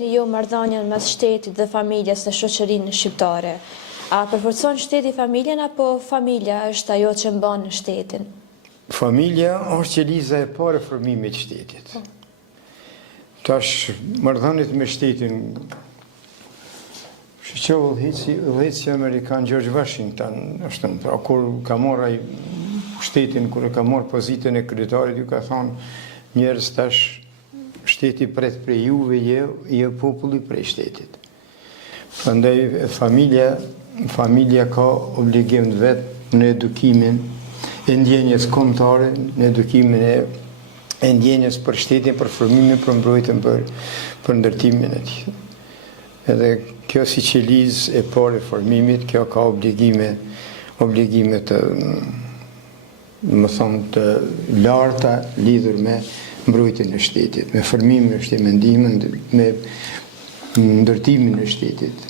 Jo marrëdhënien mes shtetit dhe familjes në shoqërinë shqiptare. A përforcon shteti familjen apo familja është ajo që mban shtetin? Familja është qeliza e parë e formimit të shtetit. Tash marrëdhëniet me shtetin, shoqërohu udhëheqësi amerikan George Washington, është pra kur ka marrë shtetin, kur e ka marrë pozitën e kryetarit, ju ka thonë njerëz tash shteti pret prej juve, je populli prej shtetit. Prandaj familja ka obligim të vet në edukimin e ndjenjes kombëtare, në edukimin e ndjenjes për shtetin, për formimin, për mbrojtjen, për ndërtimin e tij. Edhe kjo si qelizë e parë e formimit, kjo ka obligime të të larta lidhur me mbrojtjen e shtetit, me formimin e shtetit, me ndihmën, me ndërtimin e shtetit.